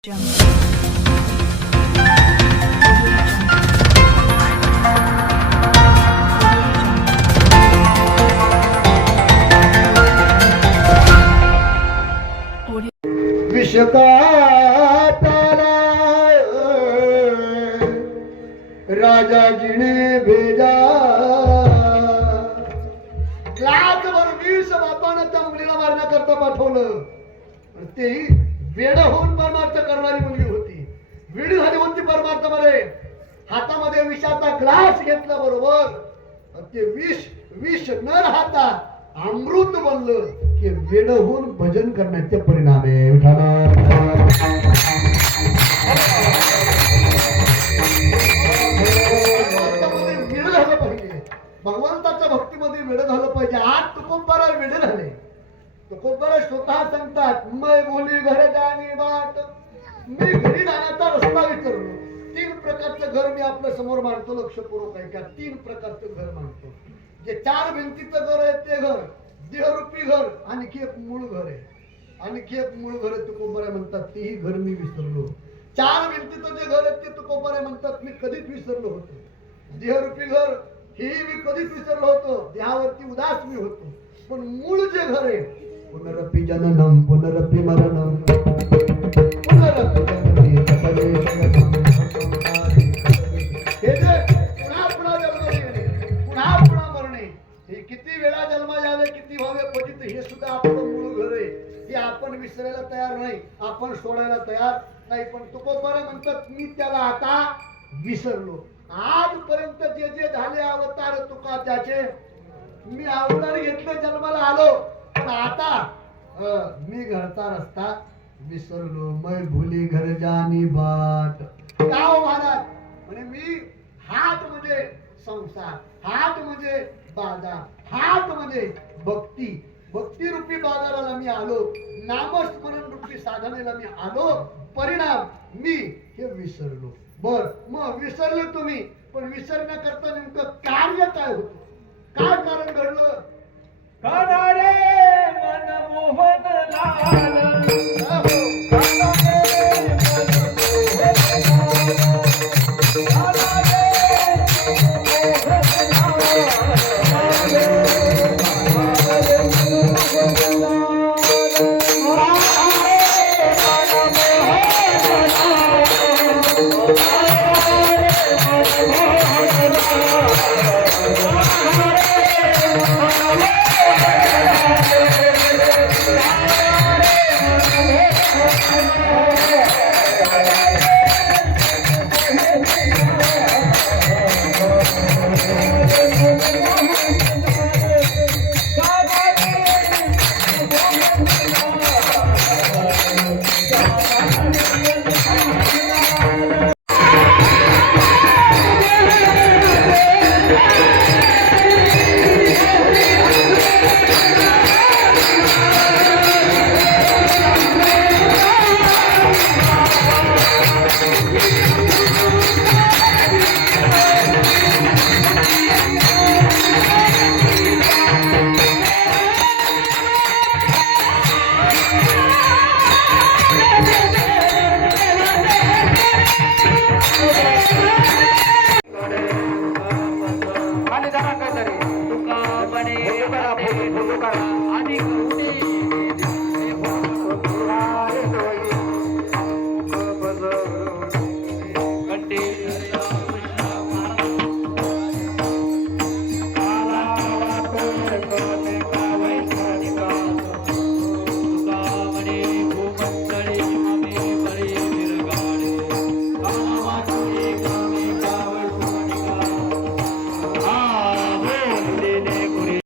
विषकाताला राजाजीने भेजा लाखभर विष बापानं त्या मुलीला मारण्याकरता पाठवलं. तेही वेड होऊन परमार्थ करणारी मुलगी होती. वेडी झाली होती परमार्थामध्ये. हातामध्ये विषाचा ग्लास घेतला बरोबर ते विष न राहता अमृत बनलं की वेड होऊन भजन करण्याचे परिणाम आहे. वेड झालं पाहिजे. भगवंताच्या भक्तीमध्ये वेड झालं पाहिजे. आज तुकोबारा वेड झाले. तुकोबारा स्वतः सांगतात मै बोली घर जाणी बाट. मी घरी जाण्याचा रस्ता विचारलो. 3 प्रकारचं घर मी आपल्या समोर मांडतो. लक्षपूर्वक आहे का? 3 प्रकारचं घर मांडतो. जे 4 भिंतीचं घर आहे ते घर देहरूपी घर. आणखी एक मूळ घर आहे. आणखी एक मूळ घर आहे तुकोबारा म्हणतात तेही घर मी विसरलो. 4 भिंतीचं जे घर आहे ते तुकोबारा म्हणतात मी कधीच विसरलो होतो. देहरूपी घर हेही मी कधीच विसरलो होतो. देहावरती उदास मी होतो. पण मूळ जे घर आहे पुनरपि जननम पुनरपि मरणम पुनरपि जननी तपले जगतम. हे जे पुन्हा पुन्हा जन्म येणे पुन्हा पुन्हा मरणे हे किती वेळा जन्म यावे किती व्हावे पतित हे सुद्धा आपलं मूळ घर आहे. हे आपण विसरायला तयार नाही. आपण सोडायला तयार नाही. पण तुकोबारा म्हणतात मी त्याला आता विसरलो. आजपर्यंत जे जे झाले अवतार तुका त्याचे मी अवतार घेतले जन्माला आलो. पण आता मी घरचा रस्ता विसरलो. मै भुली घर जानी बाट. गाव महाराज म्हणजे मी हात म्हणजे संसार हात म्हणजे बाजार हात म्हणजे भक्ती भक्तिरूपी बाजाराला मी आलो. नामस्मरण रूपी साधनेला मी आलो. परिणाम मी हे विसरलो. बर मग विसरले तुम्ही पण विसरण्याकरता नेमकं कार्य काय होतं? काय कारण घडलं? रे मनमोहन लाल